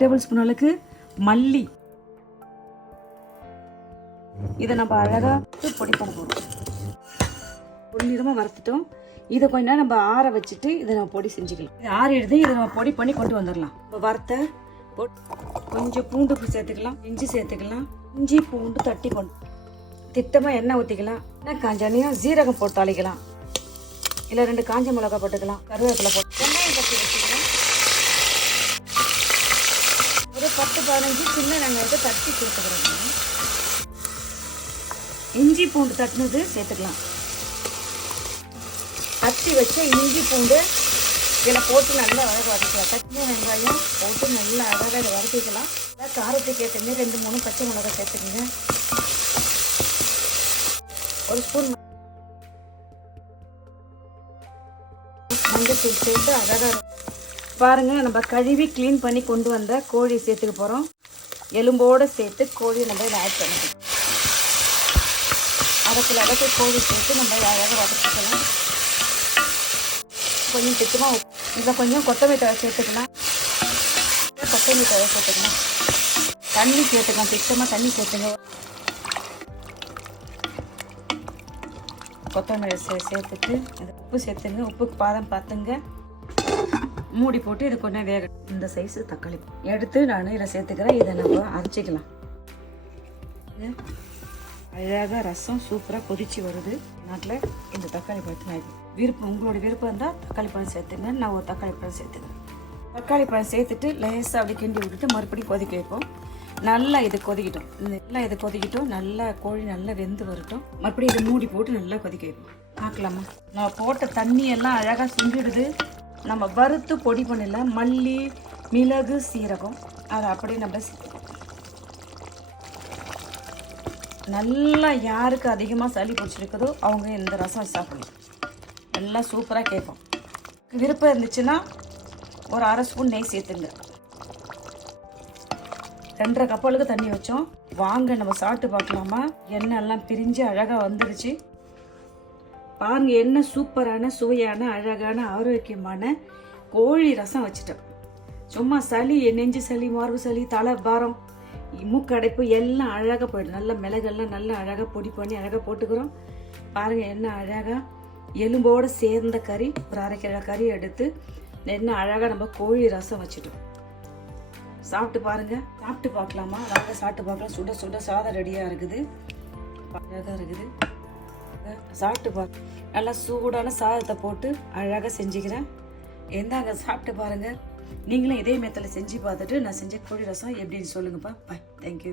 Table spoon அளவுக்கு மல்லி. இதை நம்ம அழகாக பொடி பண்ண போகிறோம். பொன்னிறமாக வறுத்துட்டோம். இதை கொஞ்ச நேரம் நம்ம ஆற வச்சுட்டு இதை நம்ம பொடி செஞ்சுக்கலாம். இது ஆறிடுது. இதை நம்ம பொடி பண்ணி கொண்டு வந்துடலாம். இப்போ வறுத்த கொஞ்சம் பூண்டு சேர்த்துக்கலாம், இஞ்சி சேர்த்துக்கலாம். இஞ்சி பூண்டு தட்டி கொண்டு திட்டமாக எண்ணெய் ஊற்றிக்கலாம். எண்ணெய் காஞ்சனையும் ஜீரகம் போட்டு தாளிக்கலாம். இல்லை 2 காஞ்ச மிளகா போட்டுக்கலாம். கருவேப்பிலை போட்டு வெங்காயம் கட்டி வச்சுக்கலாம். ஒரு 10-15 சின்ன வெங்காயத்தை தட்டி கொடுத்துக்கிறோம். இஞ்சி பூண்டு தட்டினது சேர்த்துக்கலாம். தட்டி வச்ச இஞ்சி பூண்டு இதில் போட்டு நல்லா வதக்கலாம். தட்டின வெங்காயம் போட்டு நல்லா அழகாக இதை வதக்கிக்கலாம். காரத்துக்கு ஏற்றுங்க 2-3 பச்சை மிளகா சேர்த்துக்கோங்க. ஒரு ஸ்பூன் மஞ்சள் சேர்த்து அழகாக பாருங்க. நம்ம கழுவி க்ளீன் பண்ணி கொண்டு வந்த கோழி சேர்த்துக்க போகிறோம். எலும்போடு சேர்த்து கோழி நம்ம இதை ஆட் பண்ணிக்கலாம். அடக்கு கோழி சேர்த்து நம்ம அழகாக வதக்கிக்கலாம். கொஞ்சம் திட்டமாக இதில் கொஞ்சம் கொத்தமல்லி தழை சேர்த்துக்கலாம். கொத்தமல்லி தழை சேர்த்துக்கலாம். தண்ணி சேர்த்துக்கலாம். திட்டமாக தண்ணி சேர்த்துங்க. கொத்தமல்லி சேர்த்துட்டு உப்பு சேர்த்துங்க. உப்புக்கு பாதம் பார்த்துங்க. மூடி போட்டு இது கொஞ்சம் வேக. இந்த சைஸு தக்காளி எடுத்து நான் இதில் சேர்த்துக்கிறேன். இதை நம்ம அரைச்சிக்கலாம். அழகாக ரசம் சூப்பராக கொதிச்சு வருது. நாட்டில் இந்த தக்காளி பழத்தை விருப்பம் உங்களோட விருப்பம் இருந்தால் தக்காளி பழம் சேர்த்துங்க. நான் ஒரு தக்காளி பழம் சேர்த்துக்கிறேன். தக்காளி பழம் சேர்த்துட்டு லேசாக அப்படி கிண்டி விட்டுட்டு மறுபடியும் கொதிக்க வைப்போம். நல்லா இது கொதிக்கிட்டோம். நல்லா கோழி நல்லா வெந்து வரட்டும். மறுபடியும் இதை மூடி போட்டு நல்லா கொதிக்க வைப்போம். பார்க்கலாமா? நம்ம போட்ட தண்ணி எல்லாம் அழகாக சுண்டிடுது. நம்ம வறுத்து பொடி பண்ணல மல்லி, மிளகு, சீரகம் அதை அப்படியே நம்ம நல்லா யாருக்கு அதிகமாக சளி பிடிச்சிருக்குதோ அவங்க இந்த ரசம் சாப்பிடலாம். நல்லா சூப்பராக கேட்போம். விருப்பம் இருந்துச்சுன்னா ஒரு 1/2 ஸ்பூன் நெய் சேர்த்துங்க. 2.5 கப் அளவுக்கு தண்ணி வச்சோம். வாங்க நம்ம சாப்பிட்டு பார்க்கலாமா? எண்ணெய் எல்லாம் பிரிஞ்சு அழகாக வந்துடுச்சு. பாருங்க, எண்ணெய் சூப்பரான சுவையான அழகான ஆரோக்கியமான கோழி ரசம் வச்சுட்டோம். சும்மா சளி, நெஞ்சு சளி, மார்பு சளி, தலை பாரம், மூக்கடைப்பு எல்லாம் அழகாக போயிடும். நல்ல மிளகெல்லாம் நல்லா அழகாக பொடி பண்ணி அழகாக போட்டுக்கிறோம். பாருங்கள், எண்ணெய் அழகாக எலும்போடு சேர்ந்த கறி, ஒரு 1/2 கிலோ கறி எடுத்து எண்ணெய் அழகாக நம்ம கோழி ரசம் வச்சுட்டோம். சாப்பிட்டு பாருங்கள். சாப்பிட்டு பார்க்கலாமா? வாங்க சாப்பிட்டு பார்க்கலாம். சுட சுட சாதம் ரெடியாக இருக்குது. அழகாக இருக்குது. சாப்பிட்டு பார்க்க நல்லா சூடான சாதத்தை போட்டு அழகாக செஞ்சுக்கிறேன். எந்தாங்க சாப்பிட்டு பாருங்கள். நீங்களும் இதே மெத்தடில் செஞ்சு பார்த்துட்டு நான் செஞ்ச கோழி ரசம் எப்படின்னு சொல்லுங்கப்பா. பாய். தேங்க்யூ.